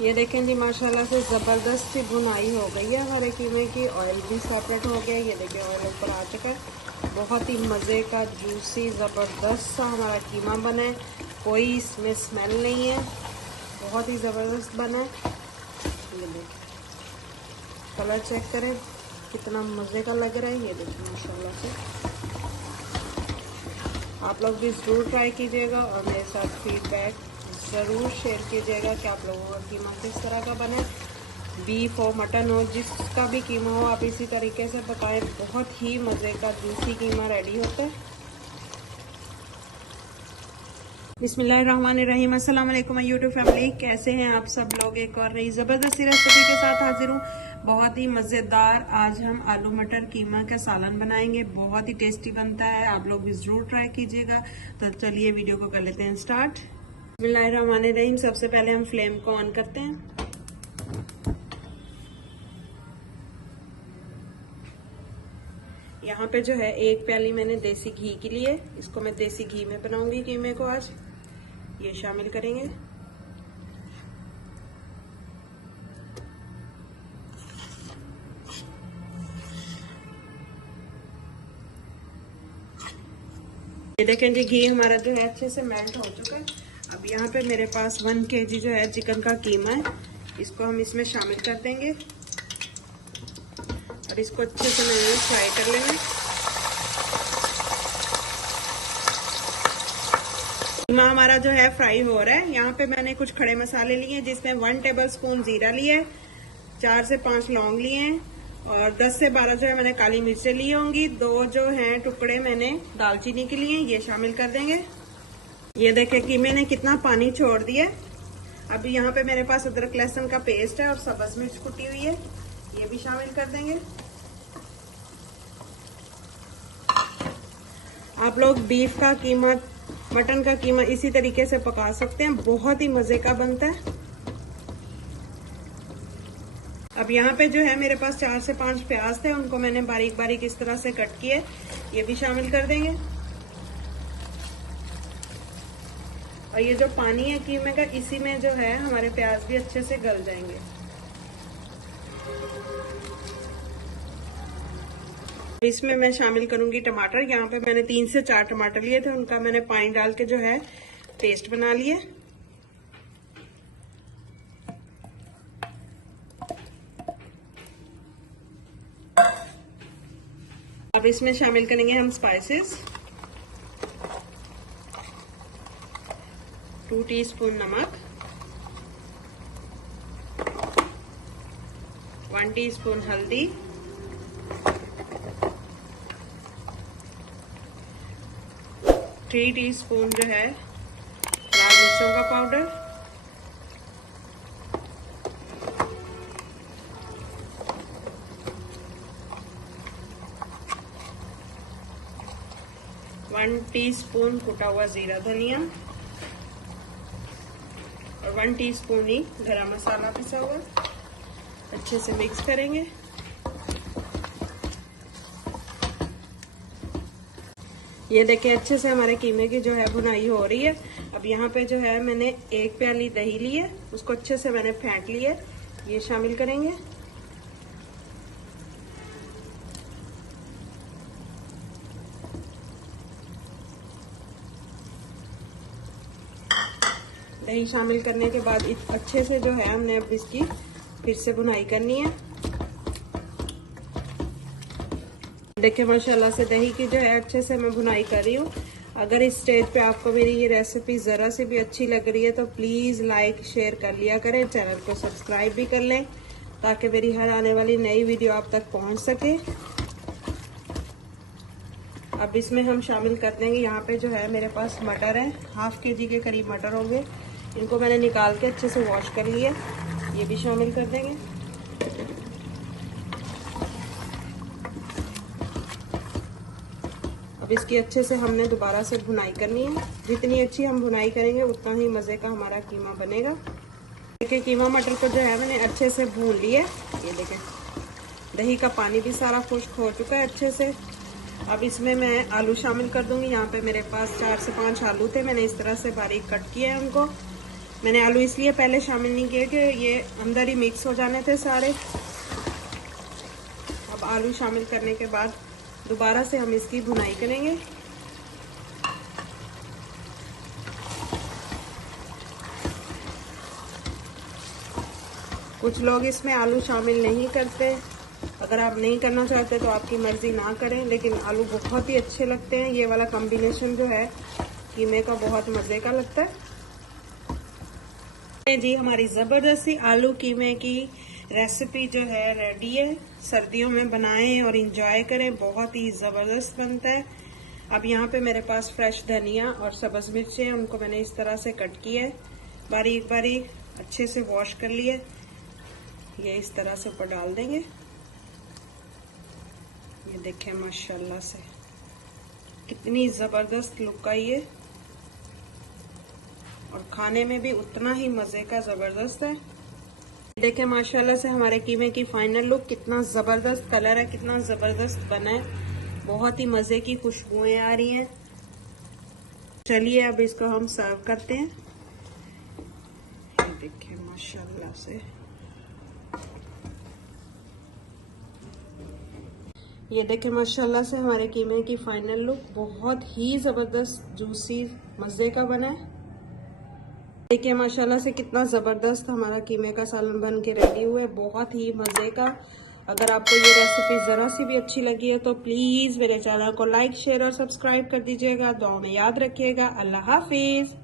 ये देखें जी, माशाल्लाह से ज़बरदस्त सी भुनाई हो गई है हमारे कीमे की। ऑयल भी सेपरेट हो गया। ये देखें ऑयल ऊपर आ चुका है। बहुत ही मज़े का जूसी ज़बरदस्त सा हमारा कीमा बना है। कोई इसमें स्मेल नहीं है, बहुत ही ज़बरदस्त बना है। ये देखें, कलर चेक करें कितना मज़े का लग रहा है। ये देखें माशाल्लाह से। आप लोग भी ज़रूर ट्राई कीजिएगा और मेरे साथ फीडबैक ज़रूर शेयर कीजिएगा कि आप लोगों का कीमा किस तरह का बने। बीफ हो, मटन हो, जिसका भी कीमा हो आप इसी तरीके से पकाएं। बहुत ही मज़े का जूसी कीमा रेडी होता है। बिस्मिल्लाहिर्रहमानिर्रहीम। अस्सलाम वालेकुम यूट्यूब फैमिली, कैसे हैं आप सब लोग। एक और नई ज़बरदस्ती रेसिपी के साथ हाजिर हूँ। बहुत ही मज़ेदार आज हम आलू मटर कीमा का सालन बनाएंगे। बहुत ही टेस्टी बनता है, आप लोग भी ज़रूर ट्राई कीजिएगा। तो चलिए वीडियो को कर लेते हैं स्टार्ट। बिस्मिल्लाहिर्रहमानिर्रहीम। सबसे पहले हम फ्लेम को ऑन करते हैं। यहाँ पे जो है 1 प्याली मैंने देसी घी की लिए। इसको मैं देसी घी में बनाऊंगी कीमे को आज। ये शामिल करेंगे। ये देखें जी, घी हमारा जो है अच्छे से मेल्ट हो चुका है। अब यहाँ पे मेरे पास 1 kg जो है चिकन का कीमा है। इसको हम इसमें शामिल कर देंगे और इसको अच्छे से मैंने फ्राई कर लेंगे। कीमा हमारा जो है फ्राई हो रहा है। यहाँ पे मैंने कुछ खड़े मसाले लिए हैं, जिसमें 1 टेबलस्पून जीरा लिया है, 4 से 5 लौंग लिए हैं और 10 से 12 जो है मैंने काली मिर्चें ली होंगी। 2 जो हैं टुकड़े मैंने दालचीनी के लिए, ये शामिल कर देंगे। ये देखें कीमे ने कितना पानी छोड़ दिया। अब यहाँ पे मेरे पास अदरक लहसुन का पेस्ट है और सब्ज मिर्च कुटी हुई है, ये भी शामिल कर देंगे। आप लोग बीफ का कीमा, मटन का कीमा इसी तरीके से पका सकते हैं, बहुत ही मजे का बनता है। अब यहाँ पे जो है मेरे पास 4 से 5 प्याज थे, उनको मैंने बारीक बारीक इस तरह से कट किए, ये भी शामिल कर देंगे। और ये जो पानी है कीमे का, इसी में जो है हमारे प्याज भी अच्छे से गल जाएंगे। इसमें मैं शामिल करूंगी टमाटर। यहाँ पे मैंने 3 से 4 टमाटर लिए थे, उनका मैंने पानी डाल के जो है पेस्ट बना लिया। अब इसमें शामिल करेंगे हम स्पाइसेस। 2 टीस्पून नमक, 1 टीस्पून हल्दी, 3 टीस्पून जो है लाल मिर्चों का पाउडर, 1 टीस्पून कुटा हुआ जीरा धनिया और 1 टीस्पून ही गरम मसाला पिसा हुआ। अच्छे से मिक्स करेंगे। ये देखें अच्छे से हमारे कीमे की जो है भुनाई हो रही है। अब यहाँ पे जो है मैंने 1 प्याली दही ली है, उसको अच्छे से मैंने फेंट लिया, ये शामिल करेंगे। दही शामिल करने के बाद अच्छे से जो है हमने अब इसकी फिर से भुनाई करनी है। देखिए माशाल्लाह से दही की जो है अच्छे से मैं भुनाई कर रही हूँ। अगर इस स्टेज पे आपको मेरी ये रेसिपी ज़रा से भी अच्छी लग रही है तो प्लीज़ लाइक शेयर कर लिया करें, चैनल को सब्सक्राइब भी कर लें ताकि मेरी हर आने वाली नई वीडियो आप तक पहुँच सके। अब इसमें हम शामिल कर देंगे, यहाँ पे जो है मेरे पास मटर है, 1/2 kg के करीब मटर होंगे। इनको मैंने निकाल के अच्छे से वॉश कर लिया, ये भी शामिल कर देंगे। अब इसकी अच्छे से हमने दोबारा से भुनाई करनी है। जितनी अच्छी हम भुनाई करेंगे उतना ही मज़े का हमारा कीमा बनेगा। देखिए कीमा मटर को जो है मैंने अच्छे से भून लिया। ये देखें दही का पानी भी सारा खुश्क हो चुका है अच्छे से। अब इसमें मैं आलू शामिल कर दूंगी। यहाँ पे मेरे पास 4 से 5 आलू थे, मैंने इस तरह से बारीक कट किए हैं उनको। मैंने आलू इसलिए पहले शामिल नहीं किए कि ये अंदर ही मिक्स हो जाने थे सारे। अब आलू शामिल करने के बाद दोबारा से हम इसकी भुनाई करेंगे। कुछ लोग इसमें आलू शामिल नहीं करते, अगर आप नहीं करना चाहते तो आपकी मर्जी ना करें, लेकिन आलू बहुत ही अच्छे लगते हैं। ये वाला कॉम्बिनेशन जो है कीमे का बहुत मजे का लगता है जी। हमारी जबरदस्ती आलू कीमे की रेसिपी जो है रेडी है। सर्दियों में बनाएं और इंजॉय करें, बहुत ही जबरदस्त बनता है। अब यहाँ पे मेरे पास फ्रेश धनिया और सब्ज मिर्च है, उनको मैंने इस तरह से कट किया है, बारीक बारीक अच्छे से वॉश कर लिए। ये इस तरह से ऊपर डाल देंगे। ये देखें माशाल्लाह से कितनी जबरदस्त लुक का ये, और खाने में भी उतना ही मजे का जबरदस्त है। देखें माशाल्लाह से हमारे कीमे की फाइनल लुक, कितना जबरदस्त कलर है, कितना जबरदस्त बना है, बहुत ही मजे की खुशबुएं आ रही हैं। चलिए अब इसको हम सर्व करते हैं। ये देखें माशाल्लाह से, ये देखें माशाल्लाह से हमारे कीमे की फाइनल लुक बहुत ही जबरदस्त जूसी मजे का बना है। देखिए माशाल्लाह से कितना जबरदस्त हमारा कीमे का सालन बन के रेडी हुआ है, बहुत ही मजे का। अगर आपको ये रेसिपी जरा सी भी अच्छी लगी है तो प्लीज मेरे चैनल को लाइक शेयर और सब्सक्राइब कर दीजिएगा। दुआ में याद रखिएगा। अल्लाह हाफिज।